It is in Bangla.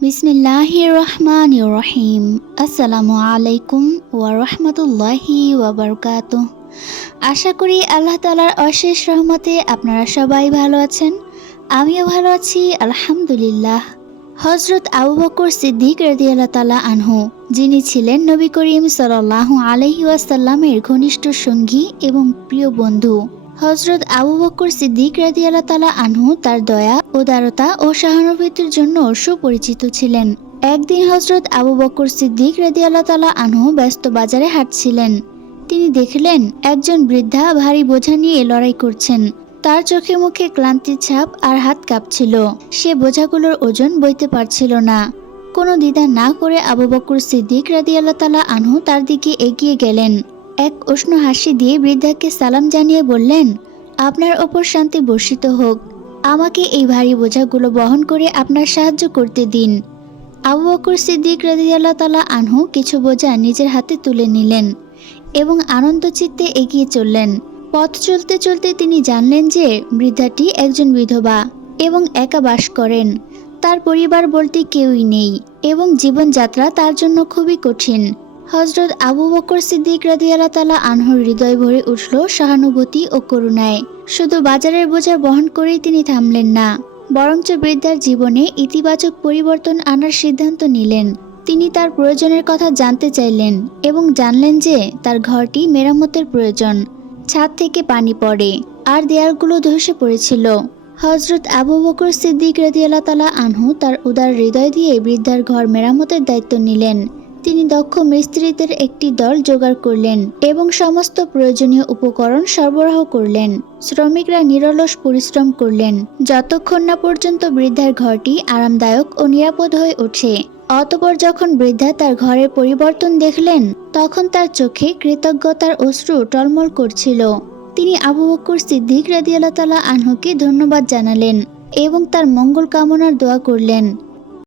বিসমিল্লাহির রহমান রহিম আসসালামু আলাইকুম ওয়া রহমতুল্লাহি ওয়াবারকাত আশা করি আল্লাহ তালার অশেষ রহমতে আপনারা সবাই ভালো আছেন। আমিও ভালো আছি, আলহামদুলিল্লাহ। হজরত আবু বকর সিদ্দিক রদিয়াল্লাহ তালা আনহু, যিনি ছিলেন নবী করিম সাল্লাহ আলহি ওয়াসাল্লামের ঘনিষ্ঠ সঙ্গী এবং প্রিয় বন্ধু হজরত আবু বকর সিদ্দিক রাদিয়াল্লাহ তালা আনহু তার দয়া, উদারতা ও সহানুভূতির জন্য সুপরিচিত ছিলেন। একদিন হজরত আবু বকর সিদ্দিক রাদিয়াল্লাহ তালা আনহু ব্যস্ত বাজারে হাঁটছিলেন। তিনি দেখলেন, একজন বৃদ্ধা ভারী বোঝা নিয়ে লড়াই করছেন। তার চোখে মুখে ক্লান্তির ছাপ আর হাত কাঁপছিল। সে বোঝাগুলোর ওজন বইতে পারছিল না। কোনো দ্বিধা না করে আবু বকর সিদ্দিক রাদিয়াল্লাহ তালা আনহু তার দিকে এগিয়ে গেলেন। এক উষ্ণ হাসি দিয়ে বৃদ্ধাকে সালাম জানিয়ে বললেন, আপনার ওপর শান্তি বর্ষিত হোক। আমাকে এই ভারী বোঝাগুলো বহন করে আপনার সাহায্য করতে দিন। আবু বকর সিদ্দিক রাদিয়াল্লাহ তালা আনহু কিছু বোঝা নিজের হাতে তুলে নিলেন এবং আনন্দ চিত্তে এগিয়ে চললেন। পথ চলতে চলতে তিনি জানলেন যে বৃদ্ধাটি একজন বিধবা এবং একা বাস করেন। তার পরিবার বলতে কেউই নেই এবং জীবনযাত্রা তার জন্য খুবই কঠিন। হজরত আবু বকর সিদ্দিক রাদিয়াল্লাহ তালা আনহর হৃদয় ভরে উঠল সহানুভূতি ও করুণায়। শুধু বাজারের বোঝা বহন করেই তিনি থামলেন না, বরঞ্চ বৃদ্ধার জীবনে ইতিবাচক পরিবর্তন আনার সিদ্ধান্ত নিলেন। তিনি তার প্রয়োজনের কথা জানতে চাইলেন এবং জানলেন যে তার ঘরটি মেরামতের প্রয়োজন। ছাদ থেকে পানি পড়ে, আর দেয়ালগুলো ধসে পড়েছিল। হজরত আবু বকর সিদ্দিক রাদিয়াল্লাহ তালা আনহু তার উদার হৃদয় দিয়ে বৃদ্ধার ঘর মেরামতের দায়িত্ব নিলেন। তিনি দক্ষ মিস্ত্রিদের একটি দল জোগাড় করলেন এবং সমস্ত প্রয়োজনীয় উপকরণ সরবরাহ করলেন। শ্রমিকরা নিরলস পরিশ্রম করলেন। যতক্ষণ না পর্যন্ত বৃদ্ধার ঘরটি আরামদায়ক ও নিরাপদ হয়ে ওঠে, অতপর যখন বৃদ্ধা তার ঘরের পরিবর্তন দেখলেন, তখন তার চোখে কৃতজ্ঞতার অশ্রু টলমল করছিল। তিনি আবু বকর সিদ্দিক রাদিয়াল্লাহ তালা আনহুকে ধন্যবাদ জানালেন এবং তার মঙ্গল কামনার দোয়া করলেন।